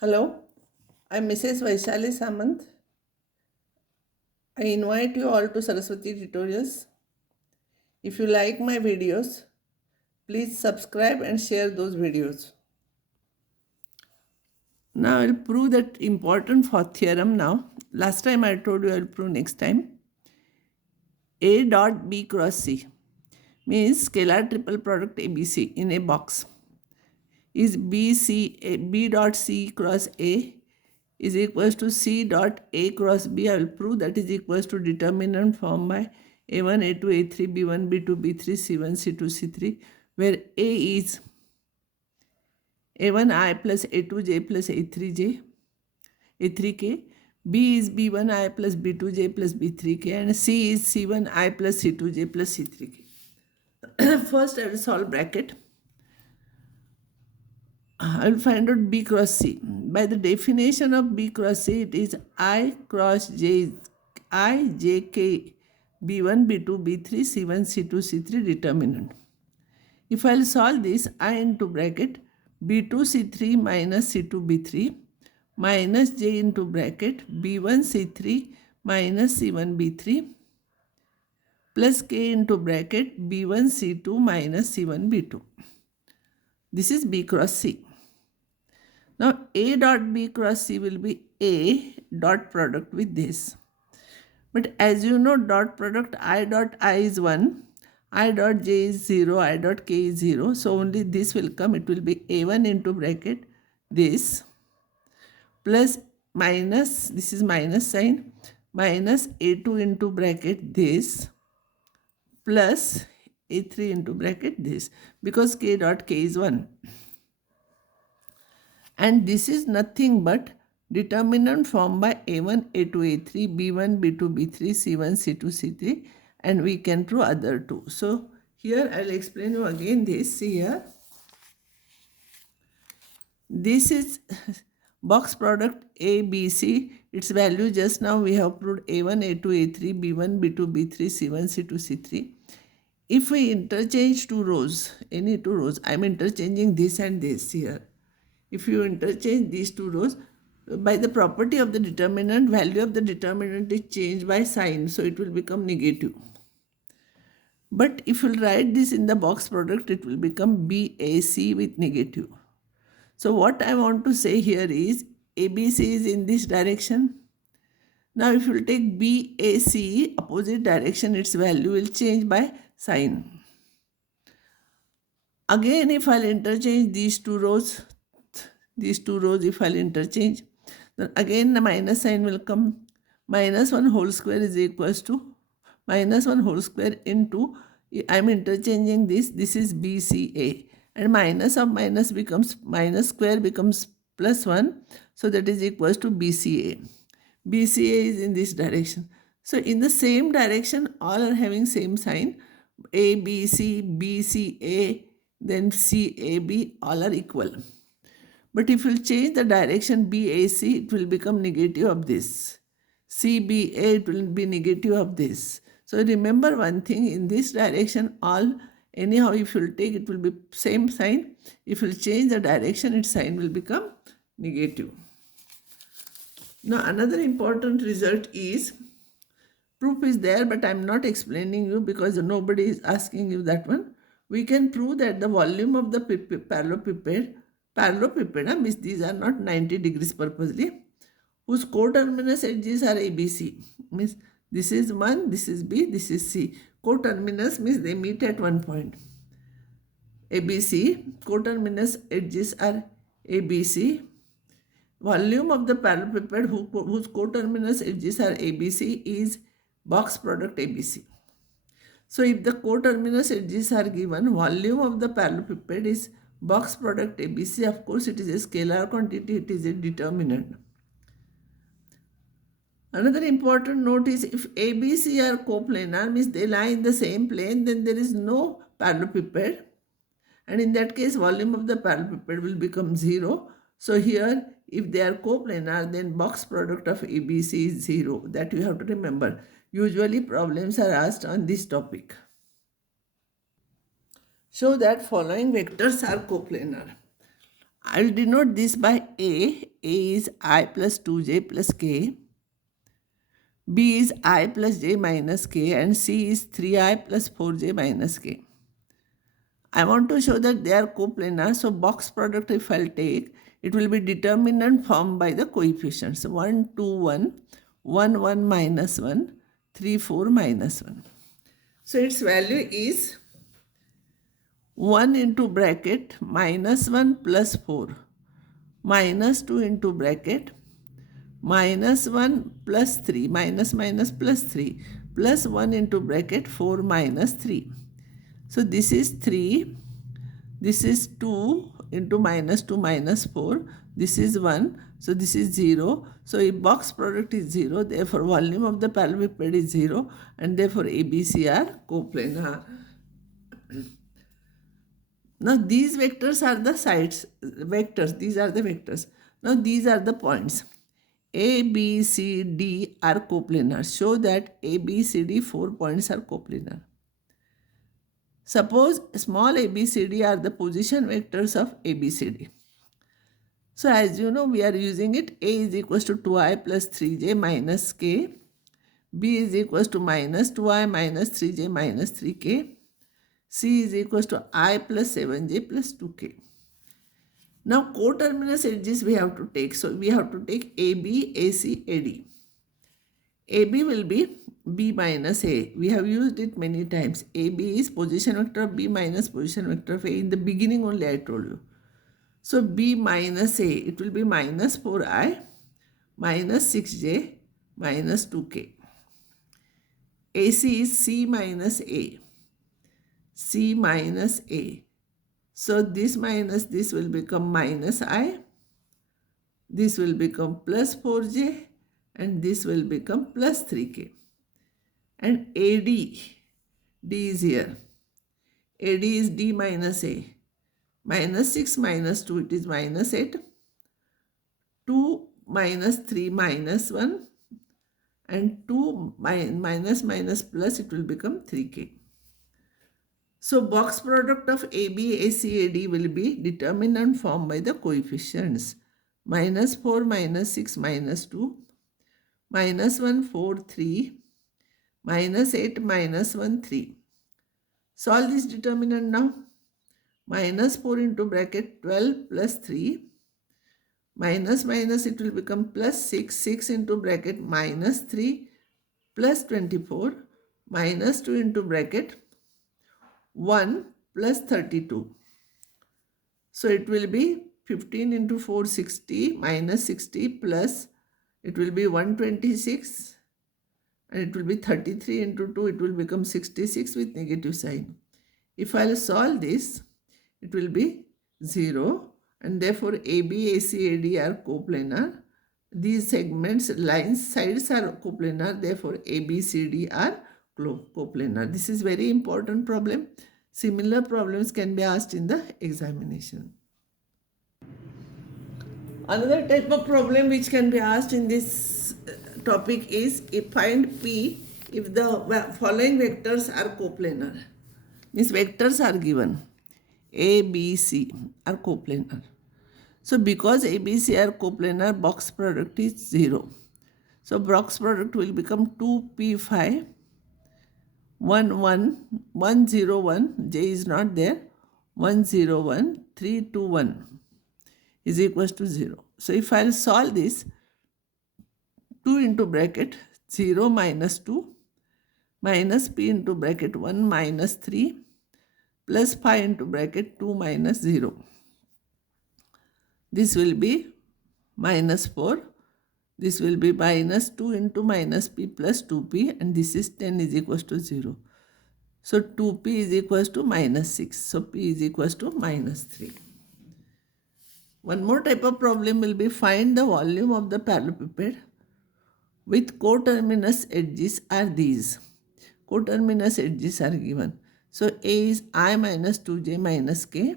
Hello, I'm Mrs. Vaishali Samant. I invite you all to Saraswati tutorials. If you like my videos, please subscribe and share those videos. Now I'll prove that important for theorem now. Last time I told you I'll prove next time. A dot B cross C means scalar triple product ABC in a box is B dot C cross A is equals to C dot A cross B. I will prove that is equals to determinant formed by A1, A2, A3, B1, B2, B3, C1, C2, C3, where A is A1I plus A2J plus A3J, A3K, B is B1I plus B2J plus B3K, and C is C1I plus C2J plus C3K. First, I will solve bracket. I will find out B cross C. By the definition of B cross C, it is I cross J, I, J, K, B1, B2, B3, C1, C2, C3 determinant. If I will solve this, I into bracket B2, C3 minus C2, B3 minus J into bracket B1, C3 minus C1, B3 plus K into bracket B1, C2 minus C1, B2. This is B cross C. Now A dot B cross C will be A dot product with this. But as you know, dot product I dot I is 1, I dot J is 0, I dot K is 0. So only this will come. It will be A1 into bracket this plus minus, this is minus sign, minus A2 into bracket this plus A3 into bracket this, because K dot K is 1. And this is nothing but determinant formed by A1, A2, A3, B1, B2, B3, C1, C2, C3, and we can prove other two. So here I will explain you again this. See here. This is box product A, B, C. Its value just now we have proved A1, A2, A3, B1, B2, B3, C1, C2, C3. If we interchange two rows, any two rows, I am interchanging this and this here. If you interchange these two rows, by the property of the determinant, value of the determinant is changed by sign, so it will become negative. But if you write this in the box product, it will become BAC with negative. So what I want to say here is ABC is in this direction. Now if you take BAC, opposite direction, its value will change by sign. Again, if I'll interchange these two rows, if I'll interchange, then again the minus sign will come. Minus 1 whole square is equals to minus 1 whole square into, I'm interchanging this is BCA, and minus of minus becomes, minus square becomes plus 1, so that is equals to BCA. BCA is in this direction. So in the same direction, all are having same sign. ABC, BCA, then CAB, all are equal. But if you change the direction BAC, it will become negative of this. CBA, it will be negative of this. So remember one thing, in this direction, all, anyhow, if you take, it will be same sign. If you change the direction, its sign will become negative. Now another important result is, proof is there, but I am not explaining you because nobody is asking you that one. We can prove that the volume of the parallelepiped means these are not 90 degrees purposely, whose coterminous edges are ABC, means this is 1, this is B, this is C. Coterminous means they meet at one point. ABC, coterminous edges are ABC. Volume of the parallelepiped whose coterminous edges are ABC is box product ABC. So if the coterminous edges are given, volume of the parallelepiped is box product ABC. Of course, it is a scalar quantity, it is a determinant. Another important note is, if ABC are coplanar, means they lie in the same plane, then there is no parallelepiped. And in that case, volume of the parallelepiped will become 0. So here, if they are coplanar, then box product of ABC is 0. That you have to remember. Usually problems are asked on this topic. Show that following vectors are coplanar. I will denote this by A. A is I plus 2j plus k. B is I plus j minus k. And C is 3i plus 4j minus k. I want to show that they are coplanar. So box product if I'll take, it will be determinant formed by the coefficients 1, 2, 1, 1, 1 minus 1, 3, 4 minus 1. So its value is 1 into bracket minus 1 plus 4 minus 2 into bracket minus 1 plus 3 minus minus plus 3 plus 1 into bracket 4 minus 3. So this is 3, this is 2 into minus 2 minus 4, this is 1, so this is 0. So if box product is 0, therefore volume of the parallelepiped is 0 and therefore ABC are coplanar. Now these vectors are the sides, vectors, these are the vectors. Now these are the points. A, B, C, D are coplanar. Show that A, B, C, D 4 points are coplanar. Suppose small a, b, c, d are the position vectors of a, b, c, d. So as you know, we are using it. A is equals to 2i plus 3j minus k. B is equals to minus 2i minus 3j minus 3k. C is equals to I plus 7j plus 2k. Now coterminous edges we have to take. So we have to take AB, AC, AD. AB will be B minus A. We have used it many times. AB is position vector of B minus position vector of A. In the beginning only I told you. So B minus A, it will be minus 4i minus 6j minus 2k. AC is C minus A. C minus A. So this minus this will become minus I. This will become plus 4j and this will become plus 3k. And AD, D is here. AD is D minus A. Minus 6 minus 2, it is minus 8. 2 minus 3 minus 1. And 2 minus minus plus, it will become 3k. So box product of AB, AC, AD will be determinant formed by the coefficients. Minus 4 minus 6 minus 2. Minus 1, 4, 3. Minus 8 minus 1, 3. Solve this determinant now. Minus 4 into bracket 12 plus 3. Minus minus it will become plus 6. 6 into bracket minus 3 plus 24. Minus 2 into bracket 1 plus 32. So it will be 15 into 4, 60 minus 60 plus it will be 126. And it will be 33 into 2, it will become 66 with negative sign. If I will solve this, it will be 0 and therefore AB, AC, AD are coplanar. These segments, lines, sides are coplanar, therefore AB, CD are coplanar. This is very important problem. Similar problems can be asked in the examination. Another type of problem which can be asked in this topic is find P if the following vectors are coplanar. Means vectors are given. A, B, C are coplanar. So because A, B, C are coplanar, box product is 0. So box product will become 2P phi 1, 1, 1, 0, 1, J is not there, 1, 0, 1, 3, 2, 1 is equals to 0. So if I will solve this, 2 into bracket 0 minus 2 minus P into bracket 1 minus 3 plus pi into bracket 2 minus 0. This will be minus 4. This will be minus 2 into minus P plus 2P and this is 10 is equals to 0. So 2P is equals to minus 6. So P is equals to minus 3. One more type of problem will be find the volume of the parallelepiped with coterminous edges are these. Coterminous edges are given. So A is I minus 2j minus k.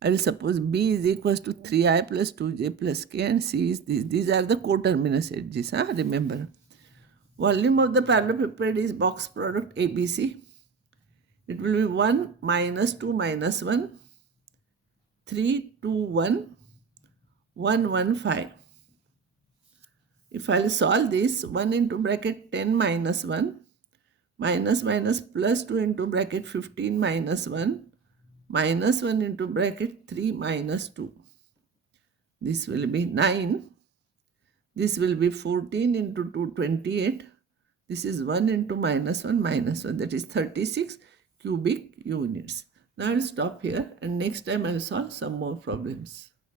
I will suppose B is equals to 3i plus 2j plus k and C is this. These are the coterminous edges. Remember. Volume of the parallelepiped is box product ABC. It will be 1 minus 2 minus 1, 321,115. If I'll solve this, 1 into bracket 10 minus 1, minus minus plus 2 into bracket 15 minus 1, minus 1 into bracket 3 minus 2. This will be 9. This will be 14 into 2, 28. This is 1 into minus 1 minus 1. That is 36 cubic units. Now I'll stop here and next time I'll solve some more problems.